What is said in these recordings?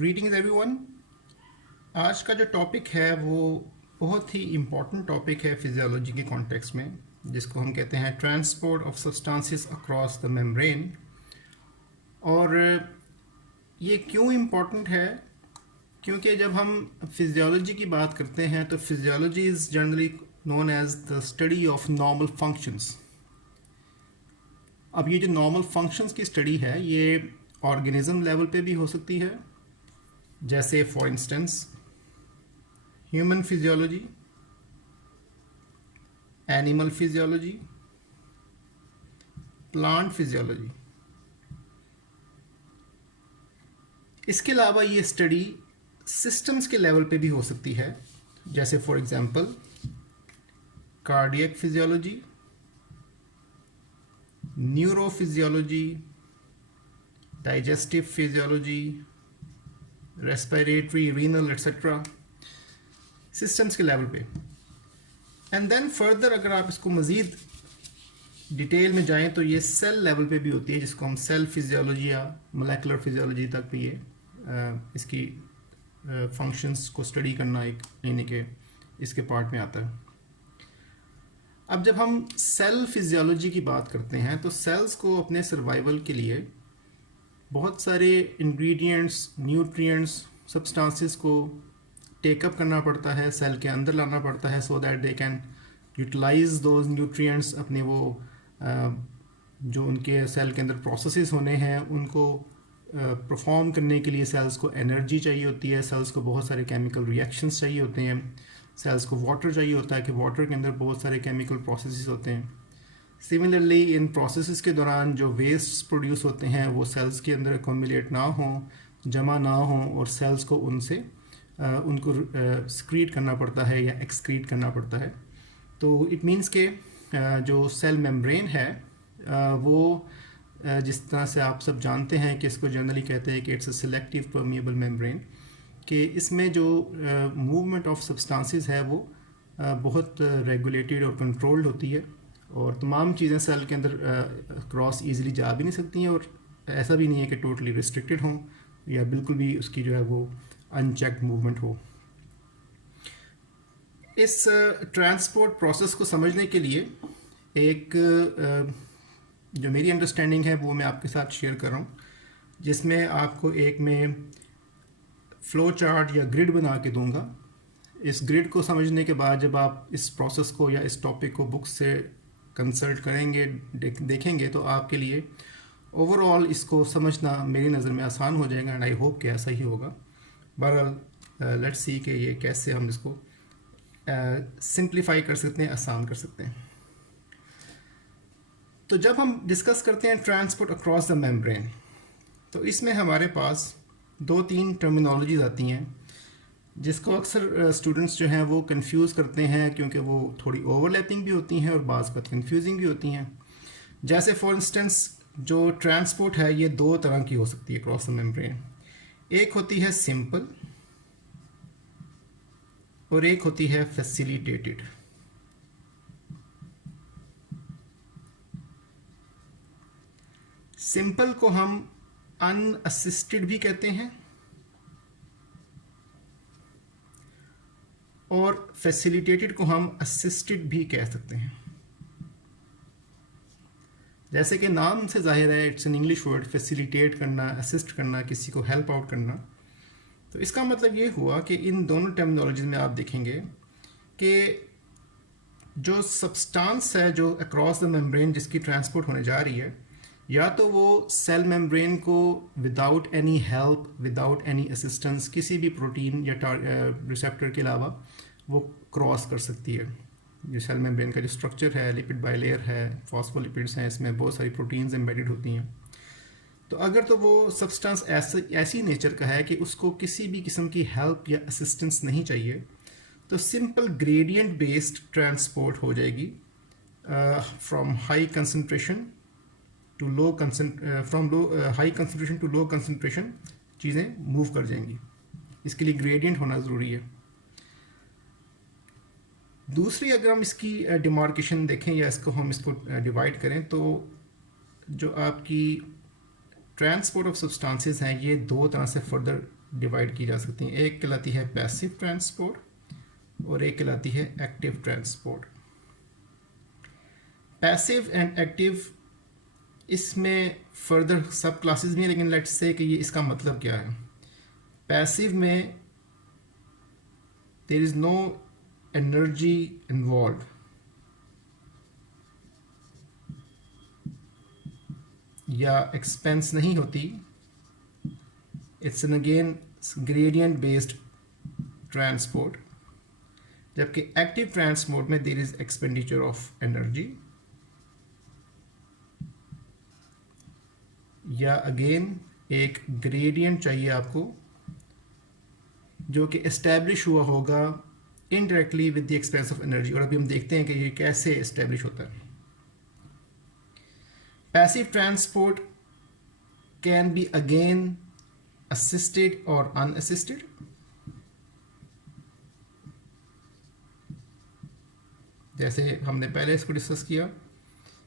Greetings everyone. आज का जो टॉपिक है वो बहुत ही इम्पॉर्टेंट टॉपिक है फिजियोलॉजी के कॉन्टेक्स्ट में, जिसको हम कहते हैं transport of substances across the membrane. और ये क्यों इम्पॉर्टेंट है? क्योंकि जब हम फिजियोलॉजी की बात करते हैं तो physiology is generally known as the study of normal functions. अब ये जो नॉर्मल फंक्शंस की स्टडी है ये ऑर्गेनिज्म लेवल पे भी हो सकती है, जैसे for instance human physiology, animal physiology, plant physiology. इसके अलावा ये स्टडी सिस्टम्स के लेवल पे भी हो सकती है, जैसे for example cardiac physiology, neurophysiology, digestive physiology, respiratory, renal etcetera, systems के लेवल पे। एंड देन फर्दर अगर आप इसको मज़ीद डिटेल में जाएं तो ये सेल लेवल पे भी होती है, जिसको हम सेल फिजियोलॉजी या मोलेकुलर फिजियोलॉजी तक भी ये इसकी फंक्शंस को स्टडी करना एक यानी कि इसके पार्ट में आता है। अब जब हम सेल फिजियोलॉजी की बात करते हैं तो सेल्स को अपने सर्वाइवल के लिए बहुत सारे इंग्रेडिएंट्स, न्यूट्रिएंट्स, सब्सटेंसेस को टेकअप करना पड़ता है, सेल के अंदर लाना पड़ता है, so that they can utilise those nutrients अपने वो जो उनके सेल के अंदर प्रोसेसेस होने हैं उनको परफॉर्म करने के लिए सेल्स को एनर्जी चाहिए होती है, सेल्स को बहुत सारे केमिकल रिएक्शंस चाहिए होते हैं, सेल्स को वाटर चाहिए होता है कि वाटर के अंदर बहुत सारे केमिकल प्रोसेसेस होते हैं। सिमिलरली इन प्रोसेसेस के दौरान जो वेस्ट प्रोड्यूस होते हैं वो सेल्स के अंदर अकोमुलेट ना हो, जमा ना हो, और सेल्स को उनसे उनको स्क्रीट करना पड़ता है या एक्सक्रीट करना पड़ता है। तो इट मीन्स के जो सेल मेम्ब्रेन है वो जिस तरह से आप सब जानते हैं कि इसको जनरली कहते हैं कि it's a selective permeable membrane, कि इसमें जो मूवमेंट ऑफ सब्सटेंसेस है वो बहुत रेगुलेटेड और कंट्रोल्ड होती है, और तमाम चीज़ें सेल के अंदर क्रॉस ईजिली जा भी नहीं सकती हैं, और ऐसा भी नहीं है कि टोटली रिस्ट्रिक्टेड हों या बिल्कुल भी उसकी जो है वो अनचेक्ड मूवमेंट हो। इस ट्रांसपोर्ट प्रोसेस को समझने के लिए एक जो मेरी अंडरस्टैंडिंग है वो मैं आपके साथ शेयर कर रहा हूँ, जिसमें आपको एक मैं फ्लो चार्ट या ग्रिड बना के दूंगा। इस ग्रिड को समझने के बाद जब आप इस प्रोसेस को या इस टॉपिक को बुक से कंसल्ट करेंगे, देखेंगे, तो आपके लिए ओवरऑल इसको समझना मेरी नज़र में आसान हो जाएगा, एंड आई होप कि ऐसा ही होगा। बहरहाल लेट्स सी कि ये कैसे हम इसको सिंप्लीफाई कर सकते हैं, आसान कर सकते हैं। तो जब हम डिस्कस करते हैं ट्रांसपोर्ट अक्रॉस द मेम्ब्रेन, तो इसमें हमारे पास 2-3 टर्मिनोलॉजीज आती हैं जिसको अक्सर स्टूडेंट्स जो हैं वो कंफ्यूज करते हैं, क्योंकि वो थोड़ी ओवरलैपिंग भी होती हैं और बाज़ बात कंफ्यूजिंग भी होती हैं। जैसे फॉर इंस्टेंस जो ट्रांसपोर्ट है ये 2 तरह की हो सकती है अक्रॉस द मेम्ब्रेन। एक होती है सिंपल और एक होती है फैसिलिटेटेड। सिंपल को हम अनअसिस्टेड भी कहते हैं और फैसिलिटेटेड को हम असिस्टेड भी कह सकते हैं। जैसे कि नाम से जाहिर है, it's an English word, facilitate करना, असिस्ट करना, किसी को हेल्प आउट करना। तो इसका मतलब ये हुआ कि इन दोनों टर्मिनोलॉजी में आप देखेंगे कि जो सब्सटेंस है जो अक्रॉस द मेम्ब्रेन जिसकी ट्रांसपोर्ट होने जा रही है, या तो वो सेल मेम्ब्रेन को without any help, without any assistance, किसी भी प्रोटीन या रिसेप्टर के अलावा वो क्रॉस कर सकती है। जो सेल मेम्ब्रेन का जो स्ट्रक्चर है, लिपिड बाइलेयर है, फॉस्फोलिपिड्स हैं, इसमें बहुत सारी प्रोटीन्स एम्बेडेड होती हैं। तो अगर तो वो सब्सटेंस ऐसी नेचर का है कि उसको किसी भी किस्म की हेल्प या असिस्टेंस नहीं चाहिए, तो सिंपल ग्रेडियंट बेस्ड ट्रांसपोर्ट हो जाएगी from high concentration to low high concentration to low concentration चीज़ें मूव कर जाएंगी। इसके लिए ग्रेडियंट होना ज़रूरी है। दूसरी अगर हम इसकी डिमार्केशन देखें या हम इसको डिवाइड करें, तो जो आपकी ट्रांसपोर्ट ऑफ सब्सटेंसेस हैं ये 2 तरह से फर्दर डिवाइड की जा सकती हैं। एक कहलाती है पैसिव ट्रांसपोर्ट और एक कहलाती है active transport. Passive and active, इसमें फर्दर सब क्लासेस भी हैं, लेकिन लेट्स से कि ये इसका मतलब क्या है। पैसिव में there is no energy involve, या एक्सपेंस नहीं होती। It's an again gradient based transport. जबकि एक्टिव ट्रांसपोर्ट में there is expenditure of energy, या अगेन एक ग्रेडियंट चाहिए आपको जो कि एस्टैब्लिश हुआ होगा indirectly with the expense of energy. और अभी हम देखते हैं कि ये कैसे एस्टैब्लिश होता है। Passive transport can be again assisted और अनअसिस्टेड। जैसे हमने पहले इसको डिस्कस किया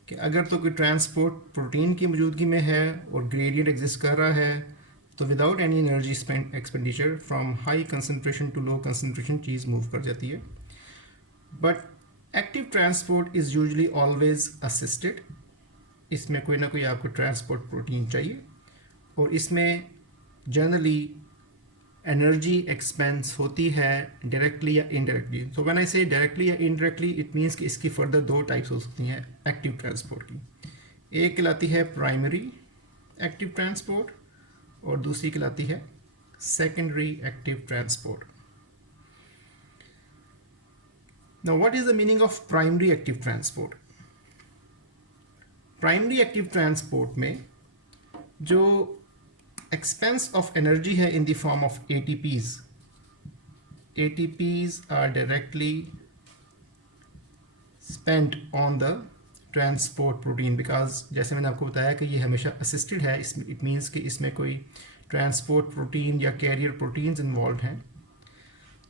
कि अगर तो कोई ट्रांसपोर्ट प्रोटीन की मौजूदगी में है और ग्रेडियंट एग्जिस्ट कर रहा है, तो without any energy expenditure from high concentration to low concentration चीज़ मूव कर जाती है। But active transport is usually always assisted. इसमें कोई ना कोई आपको ट्रांसपोर्ट प्रोटीन चाहिए और इसमें जनरली एनर्जी एक्सपेंस होती है डायरेक्टली या इनडायरेक्टली। सो व्हेन आई से डायरेक्टली या इनडायरेक्टली, इट मीन्स कि इसकी फर्दर दो टाइप्स हो सकती हैं एक्टिव ट्रांसपोर्ट की। एक कहलाती है प्राइमरी एक्टिव ट्रांसपोर्ट और दूसरी कहलाती है secondary active transport. Now what is the meaning of primary active transport? Primary active transport में जो एक्सपेंस ऑफ एनर्जी है in the form of ATPs, ATPs are directly spent on the transport protein, because जैसे मैंने आपको बताया कि ये हमेशा असिस्टेड है। इसमें इट मीन्स कि इसमें कोई ट्रांसपोर्ट प्रोटीन या कैरियर प्रोटीन्स इन्वॉल्व हैं।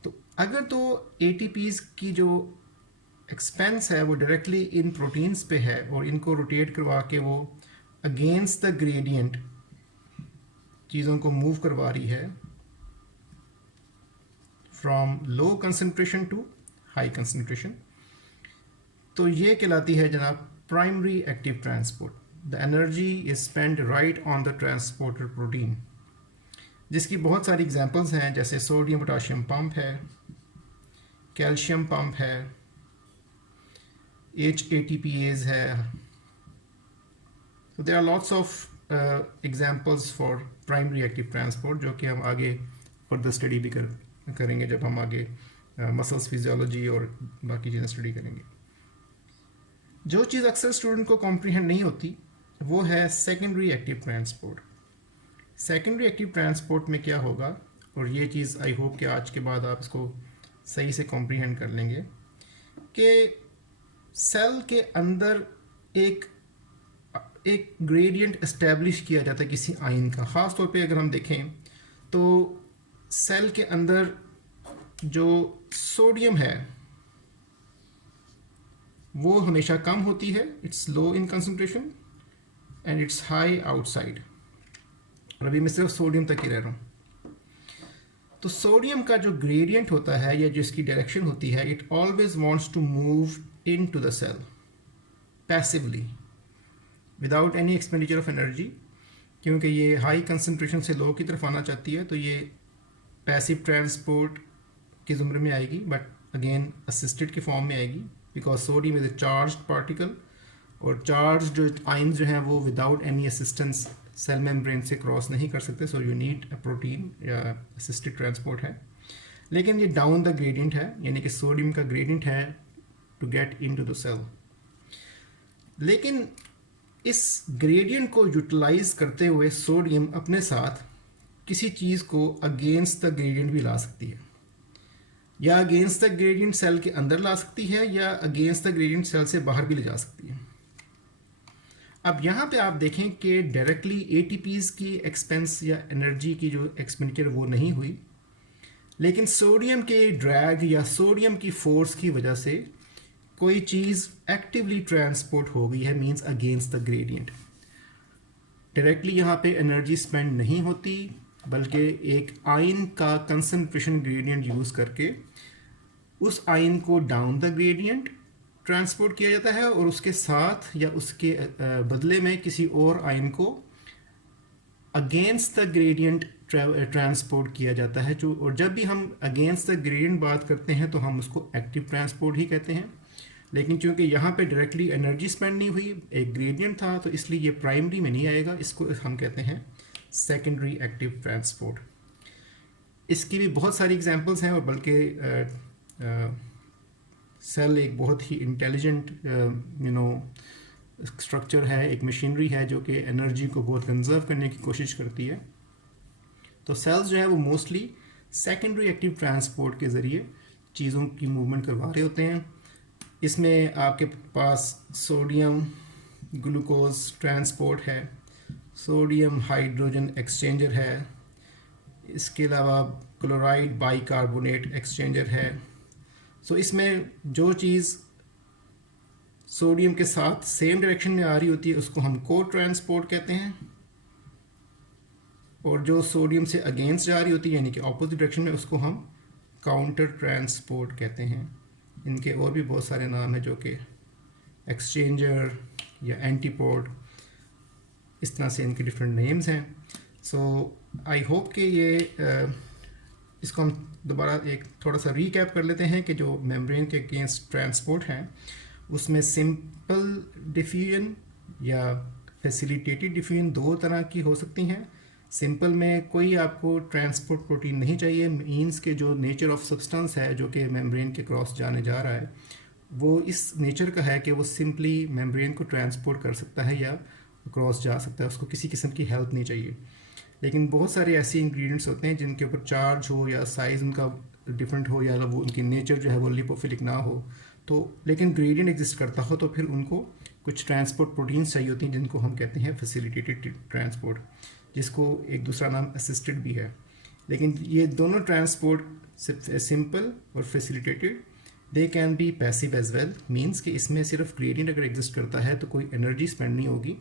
तो अगर तो ATPs की जो एक्सपेंस है वो डायरेक्टली इन प्रोटीन्स पे है और इनको रोटेट करवा के वो अगेंस्ट द ग्रेडियंट चीज़ों को मूव करवा रही है from low concentration to high concentration, तो ये कहलाती है जनाब primary active transport. The energy is spend right on the transporter protein, जिसकी बहुत सारी एग्जांपल्स हैं, जैसे सोडियम पोटाशियम पंप है, कैल्शियम पंप है, HATPase है। तो there are lots of examples for primary active transport, जो कि हम आगे फर्दर स्टडी भी करेंगे जब हम आगे मसल्स फिजियोलॉजी और बाकी चीज़ें स्टडी करेंगे। जो चीज़ अक्सर स्टूडेंट को कॉम्प्रीहेंड नहीं होती वो है secondary active transport. Secondary active transport में क्या होगा, और ये चीज़ आई होप कि आज के बाद आप इसको सही से कॉम्प्रीहेंड कर लेंगे, कि सेल के अंदर एक ग्रेडियंट एस्टेब्लिश किया जाता है किसी आयन का। ख़ास तौर पे अगर हम देखें तो सेल के अंदर जो सोडियम है वो हमेशा कम होती है, it's low in concentration and it's high outside. और अभी मैं सिर्फ सोडियम तक ही रह रहा हूँ। तो सोडियम का जो ग्रेडियंट होता है या जिसकी डायरेक्शन होती है, it always wants to move into the cell passively without any expenditure of energy, क्योंकि ये हाई कंसंट्रेशन से लो की तरफ आना चाहती है। तो ये पैसिव ट्रांसपोर्ट के ज़ुमरे में आएगी, बट अगेन असिस्टेड के फॉर्म में आएगी, because sodium is a charged particle और चार्ज जो आयन्स जो हैं वो without any assistance cell membrane से क्रॉस नहीं कर सकते। So you need a protein या असिस्टेड ट्रांसपोर्ट है। लेकिन ये डाउन द ग्रेडियंट है, यानी कि सोडियम का ग्रेडियंट है to get into the cell. लेकिन इस ग्रेडियंट को यूटिलाइज करते हुए सोडियम अपने साथ किसी चीज़ को अगेंस्ट द ग्रेडियंट भी ला सकती है, या अगेंस्ट द ग्रेडियंट सेल के अंदर ला सकती है, या अगेंस्ट द ग्रेडियंट सेल से बाहर भी ले जा सकती है। अब यहाँ पे आप देखें कि डायरेक्टली ATPs की एक्सपेंस या एनर्जी की जो एक्सपेंडिचर वो नहीं हुई, लेकिन सोडियम के ड्रैग या सोडियम की फोर्स की वजह से कोई चीज़ एक्टिवली ट्रांसपोर्ट हो गई है, means against the gradient. Directly यहाँ पे एनर्जी स्पेंड नहीं होती, बल्कि एक आयन का कंसंट्रेशन ग्रेडियंट यूज़ करके उस आयन को डाउन द ग्रेडियंट ट्रांसपोर्ट किया जाता है और उसके साथ या उसके बदले में किसी और आयन को अगेंस्ट द ग्रेडियंट ट्रांसपोर्ट किया जाता है। जो और जब भी हम अगेंस्ट द ग्रेडियंट बात करते हैं तो हम उसको एक्टिव ट्रांसपोर्ट ही कहते हैं, लेकिन चूंकि यहाँ पे डायरेक्टली एनर्जी स्पेंड नहीं हुई, एक ग्रेडियंट था, तो इसलिए ये प्राइमरी में नहीं आएगा, इसको हम कहते हैं सेकेंडरी एक्टिव ट्रांसपोर्ट। इसकी भी बहुत सारी एग्जांपल्स हैं, और बल्कि सेल एक बहुत ही इंटेलिजेंट स्ट्रक्चर है, एक मशीनरी है जो कि एनर्जी को बहुत कंजर्व करने की कोशिश करती है। तो सेल्स जो है वो मोस्टली सेकेंडरी एक्टिव ट्रांसपोर्ट के ज़रिए चीज़ों की मूवमेंट करवा रहे होते हैं। इसमें आपके पास सोडियम ग्लूकोज ट्रांसपोर्ट है, सोडियम हाइड्रोजन एक्सचेंजर है, इसके अलावा क्लोराइड बाइकार्बोनेट एक्सचेंजर है। सो इसमें जो चीज़ सोडियम के साथ सेम डायरेक्शन में आ रही होती है उसको हम को ट्रांसपोर्ट कहते हैं, और जो सोडियम से अगेंस्ट जा रही होती है यानी कि ऑपोजिट डायरेक्शन में उसको हम काउंटर ट्रांसपोर्ट कहते हैं। इनके और भी बहुत सारे नाम हैं जो कि एक्सचेंजर या एंटीपोड, इस तरह से इनके डिफरेंट नेम्स हैं। सो आई होप कि ये इसको हम दोबारा एक थोड़ा सा रीकैप कर लेते हैं कि जो मेम्ब्रेन के अगेंस्ट ट्रांसपोर्ट हैं उसमें सिंपल डिफ्यूजन या फैसिलिटेटेड डिफ्यूजन दो तरह की हो सकती हैं। सिंपल में कोई आपको ट्रांसपोर्ट प्रोटीन नहीं चाहिए, मीन्स के जो नेचर ऑफ सब्सटेंस है जो कि मेम्ब्रेन के क्रॉस जाने जा रहा है वो इस नेचर का है कि वो सिंपली मेम्ब्रेन को ट्रांसपोर्ट कर सकता है या क्रॉस जा सकता है, उसको किसी किस्म की हेल्प नहीं चाहिए। लेकिन बहुत सारे ऐसे इंग्रेडिएंट्स होते हैं जिनके ऊपर चार्ज हो या साइज़ उनका डिफरेंट हो या वो उनकी नेचर जो है वो लिपोफिलिक ना हो, तो लेकिन ग्रेडियंट एग्जिस्ट करता हो तो फिर उनको कुछ ट्रांसपोर्ट प्रोटीन्स चाहिए होती हैं जिनको हम कहते हैं फैसिलिटेटेड ट्रांसपोर्ट, जिसको एक दूसरा नाम असिस्टेड भी है। लेकिन ये दोनों ट्रांसपोर्ट सिंपल और facilitated they can be passive as well, means कि इसमें सिर्फ ग्रेडियंट अगर एग्जिस्ट करता है तो कोई एनर्जी स्पेंड नहीं होगी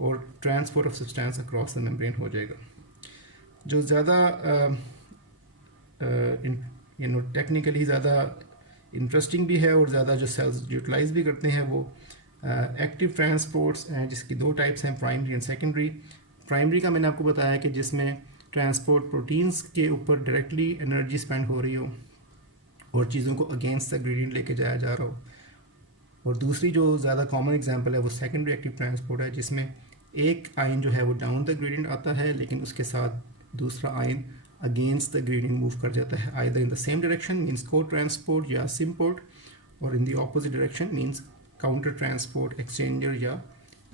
और transport of substance across the membrane हो जाएगा। जो ज़्यादा टेक्निकली ज़्यादा इंटरेस्टिंग भी है और ज़्यादा जो सेल्स यूटिलाइज भी करते हैं वो एक्टिव ट्रांसपोर्ट्स हैं, जिसकी दो टाइप्स हैं, प्राइमरी एंड सेकेंडरी। प्राइमरी का मैंने आपको बताया कि जिसमें ट्रांसपोर्ट प्रोटीन्स के ऊपर डायरेक्टली एनर्जी स्पेंड हो रही हो और चीज़ों को अगेंस्ट द ग्रेडियंट लेके जाया जा रहा हो। और दूसरी जो ज़्यादा कॉमन एग्जांपल है वो सेकेंडरी एक्टिव ट्रांसपोर्ट है, जिसमें एक आयन जो है वो डाउन द ग्रेडियंट आता है लेकिन उसके साथ दूसरा ion against the gradient move कर जाता है, either in the same direction means cotransport या सिम्पोर्ट, और in the opposite direction means counter transport, exchanger या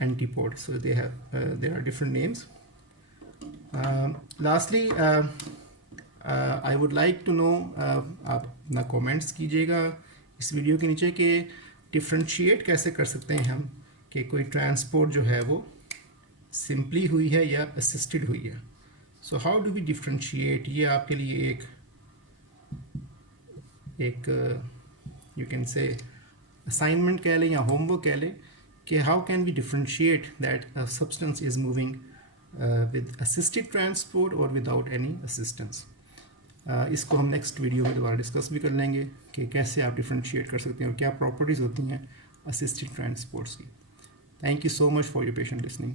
antiport. So they are different names. Lastly I would like to know, आप अपना comments कीजिएगा इस वीडियो के नीचे कि डिफ्रेंशिएट कैसे कर सकते हैं हम कि कोई ट्रांसपोर्ट जो है वो सिंपली हुई है या असिस्टेड हुई है। So how do we differentiate, ये आपके लिए एक यू कैन से असाइनमेंट कह लें या होमवर्क कह लें कि how can we differentiate that a substance is moving with assisted transport और विदाउट एनी असिस्टेंस। इसको हम नेक्स्ट वीडियो में दोबारा डिस्कस भी कर लेंगे कि कैसे आप डिफ्रेंशिएट कर सकते हैं और क्या प्रॉपर्टीज़ होती हैं असिस्टेड ट्रांसपोर्ट्स की। Thank you so much for your patient listening.